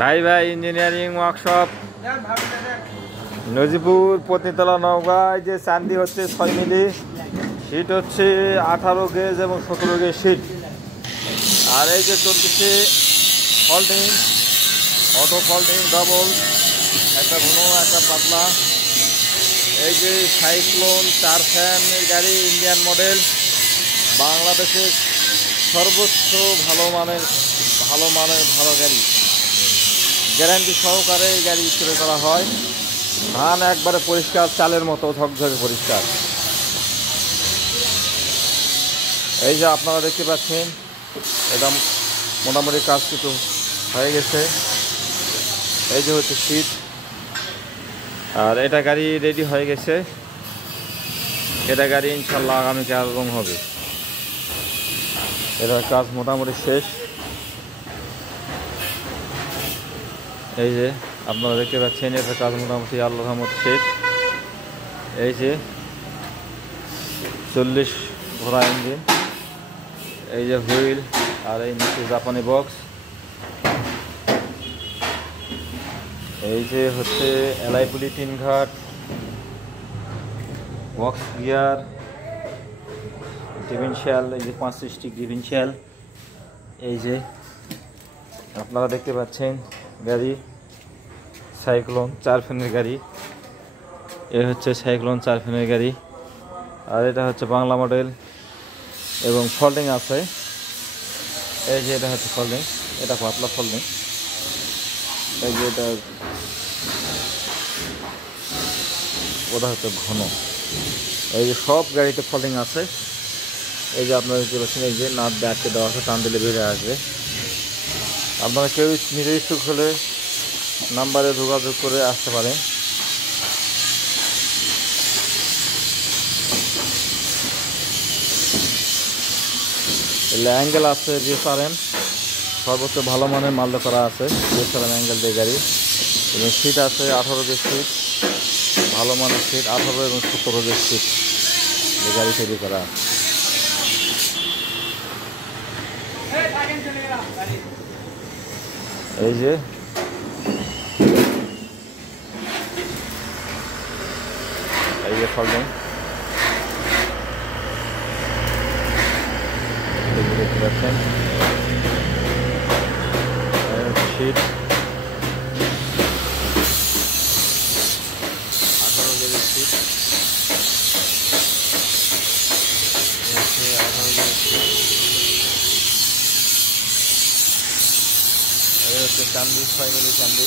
ভাই ভাই engineering workshop Najipur Patnitala Naogaon. যে চান্দি হচ্ছে 6 মিলি, সিট হচ্ছে 18 গেজ এবং 17 গেজ সিট। আর এই যে চলতেছে ফল্ডিং, অটো ফল্ডিং ডবল, একটা ঘন একটা পাতলা। এই যে সাইক্লোন 4 ফ্যানের গাড়ি, ইন্ডিয়ান মডেল, বাংলাদেশের সর্বোচ্চ ভালো গাড়ি, গ্যারান্টি সহকারে এই গাড়ি বিক্রি করা হয়। ধান একবারে পরিষ্কার, চালের মতো ঝকঝকে পরিষ্কার। এই যে আপনারা দেখতে পাচ্ছেন, এটা মোটামুটি কাজ কিছু হয়ে গেছে। এই যে হচ্ছে সিট, আর এটা গাড়ি রেডি হয়ে গেছে। এটা গাড়ি ইনশাল্লাহ আগামীকাল রং হবে। এটার কাজ মোটামুটি শেষ। এই যে আপনারা দেখতে পাচ্ছেন, এটার কাজ মোটামুটি আল্লাহর রহমতে শেষ। এই যে 40 ঘোড়া ইঞ্জিন, এই যে হুইল, আর এই নিচে জাপানি বক্স। এই যে হচ্ছে এলাইপুলি টিন ঘাট, বক্স গিয়ার, ডিফারেনশিয়াল, এই যে 35 ডিগ্রি ডিফারেনশিয়াল। এই যে আপনারা দেখতে পাচ্ছেন গাড়ি সাইক্লোন 4 ফ্যানের গাড়ি। এ হচ্ছে সাইক্লোন 4 ফ্যানের গাড়ি, আর এটা হচ্ছে বাংলা মডেল এবং ফল্ডিং আছে। এই যে এটা হচ্ছে ফল্ডিং, এটা পাতলা ফল্ডিং। এই যে এটা ওটা হচ্ছে ঘন। এই যে সব গাড়িতে ফল্ডিং আছে। এই যে আপনারা দেখতে পাচ্ছেন, এই যে নাট ব্যাগকে দেওয়া আছে, টান দিলে বেরিয়ে আসবে। আপনারা কেউ নিজের ইচ্ছুক হলে নাম্বারে যোগাযোগ করে আসতে পারেন। অ্যাঙ্গেল আছে জিএসআরএম, সর্বোচ্চ ভালো মানের মাল করা আছে জিএসআরএম অ্যাঙ্গেল দিয়ে গাড়ি। এবং সিট আছে 18 গেজ সিট, ভালো মানের সিট 18 এবং 17 গেজ সিট এই গাড়ি তৈরি করা। এই যে ফল্ডিং দেখতে পাচ্ছেন, সিট 18 গেজের সিট, 18 গেজের সিট। এই হচ্ছে চান্দি, 6 মিলি চান্দি।